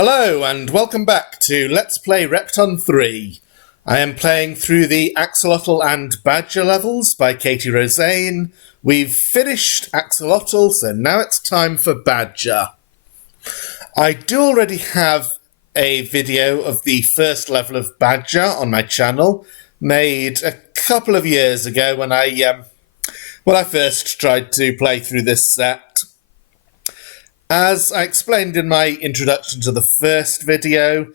Hello and welcome back to Let's Play Repton 3. I am playing through the Axolotl and Badger levels by Katie Roseine. We've finished Axolotl, so now it's time for Badger. I do already have a video of the first level of Badger on my channel, made a couple of years ago when I first tried to play through this set. As I explained in my introduction to the first video,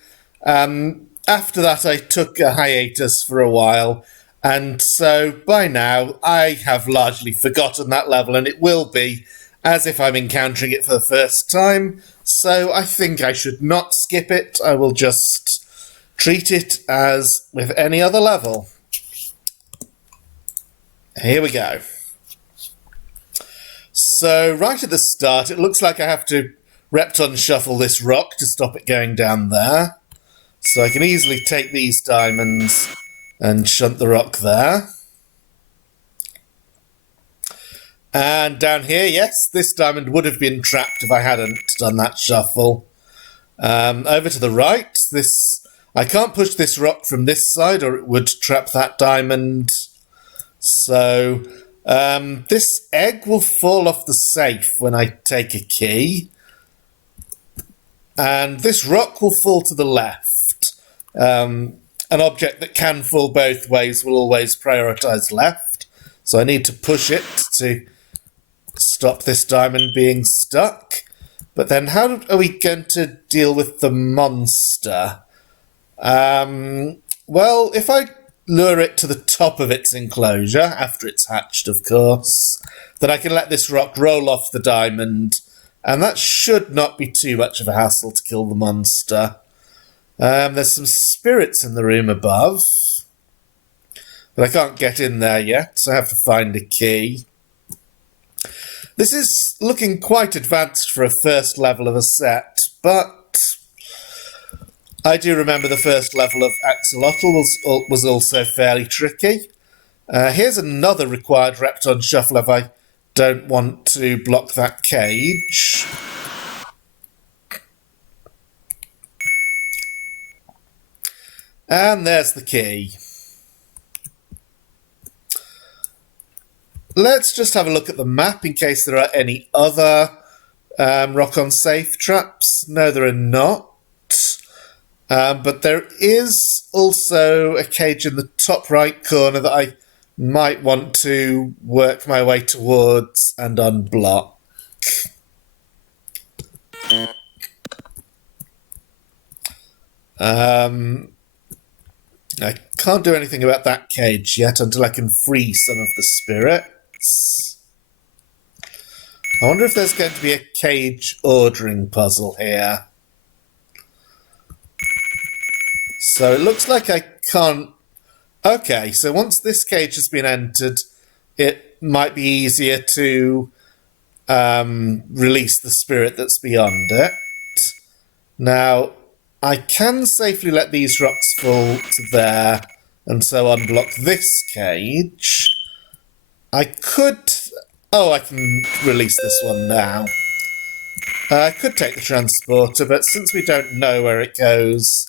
after that I took a hiatus for a while, and so by now I have largely forgotten that level, and it will be as if I'm encountering it for the first time, so I think I should not skip it. I will just treat it as with any other level. Here we go. So right at the start, it looks like I have to Repton shuffle this rock to stop it going down there. So I can easily take these diamonds and shunt the rock there. And down here, yes, this diamond would have been trapped if I hadn't done that shuffle. Over to the right, I can't push this rock from this side or it would trap that diamond. So this egg will fall off the safe when I take a key. And this rock will fall to the left. An object that can fall both ways will always prioritise left. So I need to push it to stop this diamond being stuck. But then how are we going to deal with the monster? Well, if I lure it to the top of its enclosure, after it's hatched, of course, then I can let this rock roll off the diamond, and that should not be too much of a hassle to kill the monster. There's some spirits in the room above, but I can't get in there yet, so I have to find a key. This is looking quite advanced for a first level of a set, but I do remember the first level of Axolotl was also fairly tricky. Here's another required Repton shuffle if I don't want to block that cage. And there's the key. Let's just have a look at the map in case there are any other rock-on safe traps. No, there are not. But there is also a cage in the top right corner that I might want to work my way towards and unblock. I can't do anything about that cage yet until I can free some of the spirits. I wonder if there's going to be a cage ordering puzzle here. So it looks like I can't... Okay, so once this cage has been entered, it might be easier to release the spirit that's beyond it. Now, I can safely let these rocks fall to there and so unblock this cage. I could... Oh, I can release this one now. I could take the transporter, but since we don't know where it goes,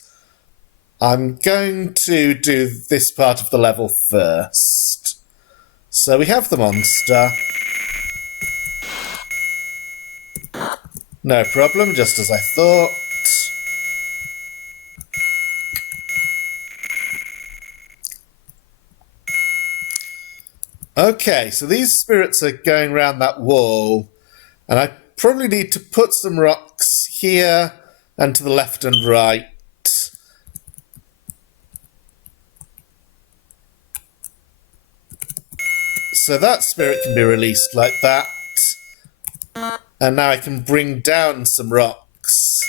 I'm going to do this part of the level first. So we have the monster. No problem, just as I thought. Okay, so these spirits are going around that wall, and I probably need to put some rocks here and to the left and right. So that spirit can be released like that. And now I can bring down some rocks.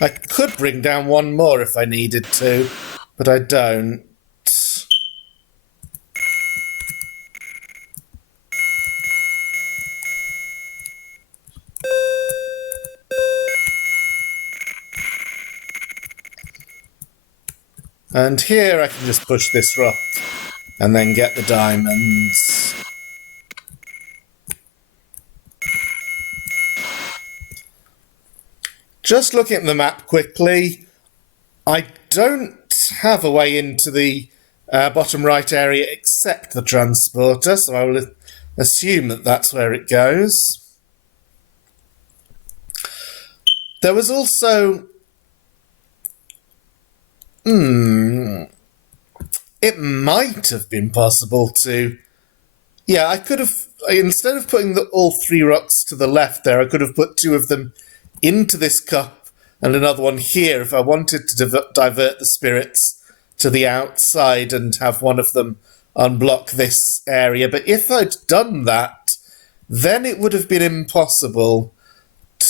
I could bring down one more if I needed to, but I don't. And here I can just push this rock and then get the diamonds. Just looking at the map quickly, I don't have a way into the bottom right area except the transporter, so I will assume that that's where it goes. There was also... It might have been possible to... Yeah, I could have... Instead of putting all three rocks to the left there, I could have put two of them into this cup and another one here if I wanted to divert the spirits to the outside and have one of them unblock this area. But if I'd done that, then it would have been impossible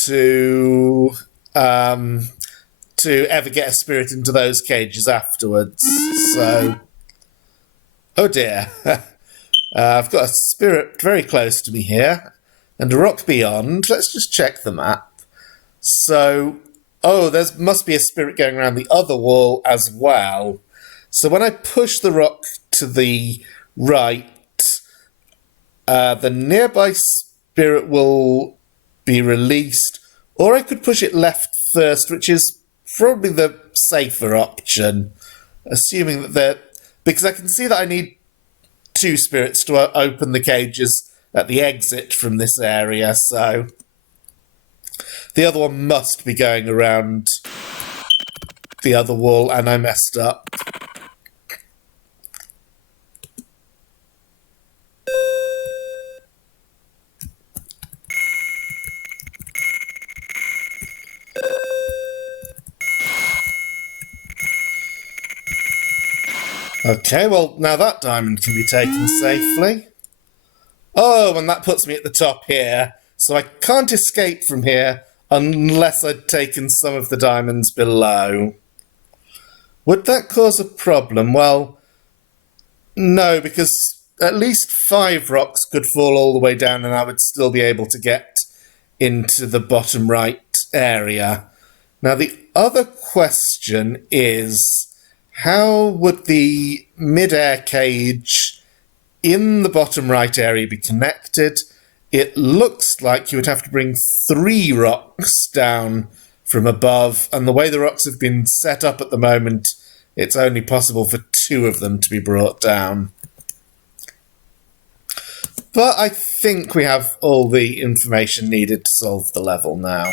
to ever get a spirit into those cages afterwards. So, oh dear. I've got a spirit very close to me here and a rock beyond. Let's just check the map. So, oh, there must be a spirit going around the other wall as well. So when I push the rock to the right, the nearby spirit will be released, or I could push it left first, which is probably the safer option, assuming that they're... Because I can see that I need two spirits to open the cages at the exit from this area, so... The other one must be going around the other wall, and I messed up. Okay, well, now that diamond can be taken safely. Oh, and that puts me at the top here, so I can't escape from here unless I'd taken some of the diamonds below. Would that cause a problem? Well, no, because at least 5 rocks could fall all the way down and I would still be able to get into the bottom right area. Now, the other question is, how would the mid-air cage in the bottom right area be connected? It looks like you would have to bring 3 rocks down from above, and the way the rocks have been set up at the moment, it's only possible for 2 of them to be brought down. But I think we have all the information needed to solve the level now.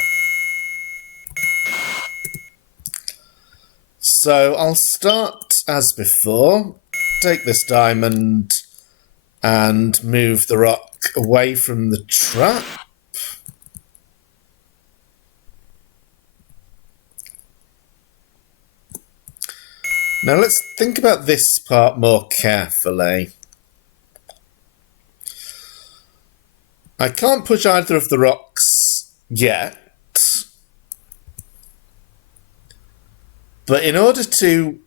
So I'll start as before, take this diamond and move the rock away from the trap. Now let's think about this part more carefully. I can't push either of the rocks yet, but in order to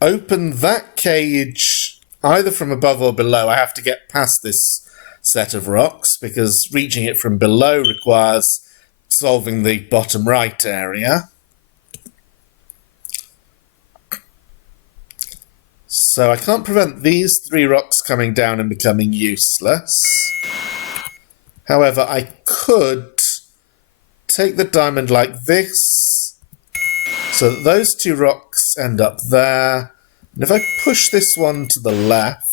open that cage either from above or below, I have to get past this set of rocks, because reaching it from below requires solving the bottom right area. So I can't prevent these 3 rocks coming down and becoming useless. However, I could take the diamond like this, so that those 2 rocks end up there. And if I push this one to the left,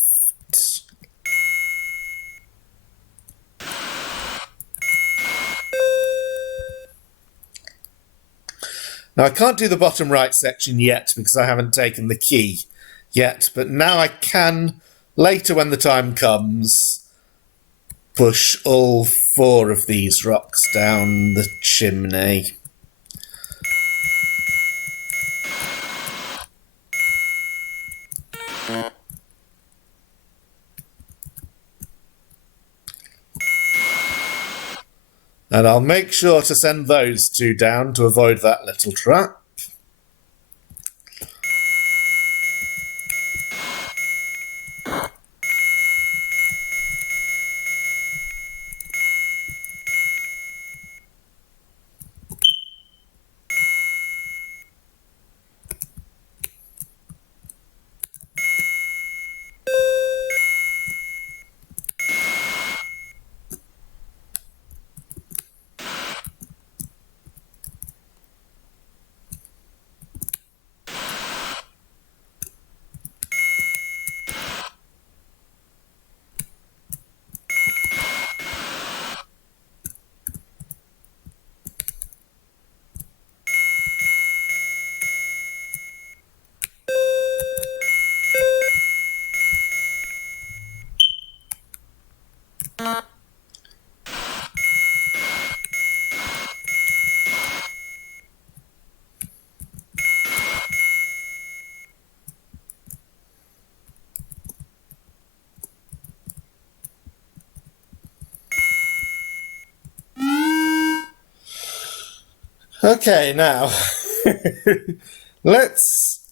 now I can't do the bottom right section yet because I haven't taken the key yet, but now I can, later when the time comes, push all 4 of these rocks down the chimney. And I'll make sure to send those 2 down to avoid that little trap. Okay, now let's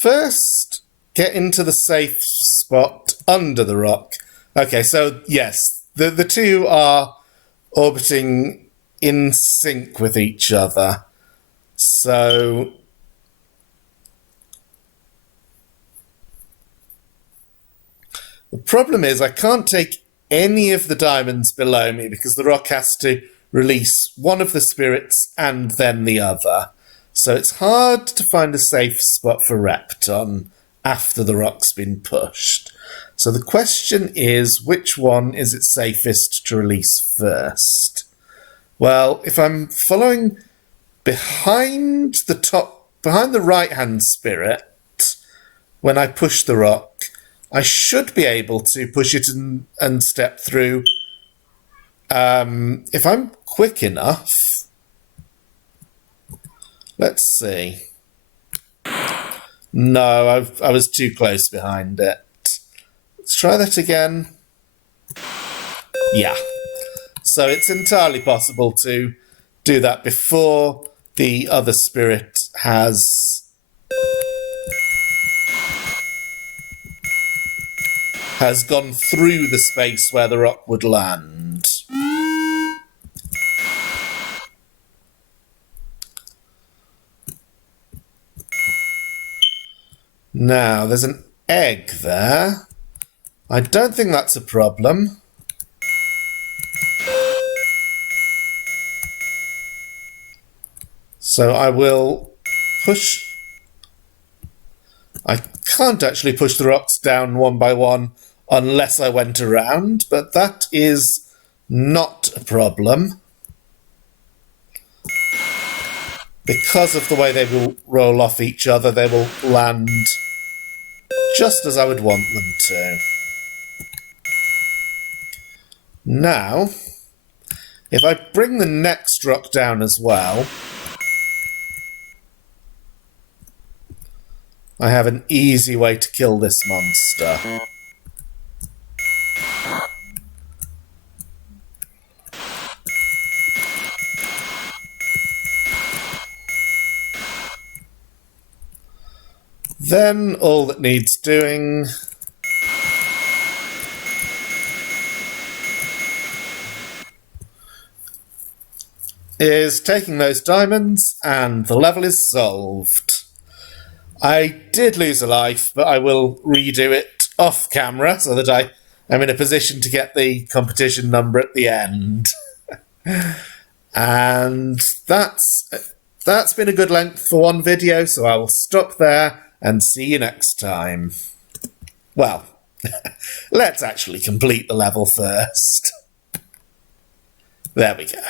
first get into the safe spot under the rock. Okay, so yes, the two are orbiting in sync with each other. So the problem is I can't take any of the diamonds below me because the rock has to release one of the spirits and then the other. So it's hard to find a safe spot for Repton after the rock's been pushed. So the question is, which one is it safest to release first? Well, if I'm following behind the right-hand spirit, when I push the rock, I should be able to push it and step through. If I'm quick enough, let's see. No, I was too close behind it. Let's try that again. Yeah. So it's entirely possible to do that before the other spirit has gone through the space where the rock would land. Now, there's an egg there. I don't think that's a problem. So I will push... I can't actually push the rocks down one by one unless I went around, but that is not a problem. Because of the way they will roll off each other, they will land just as I would want them to. Now, if I bring the next rock down as well, I have an easy way to kill this monster. Then all that needs doing is taking those diamonds, and the level is solved. I did lose a life, but I will redo it off camera so that I am in a position to get the competition number at the end. And that's been a good length for one video, so I will stop there and see you next time. Well, let's actually complete the level first. There we go.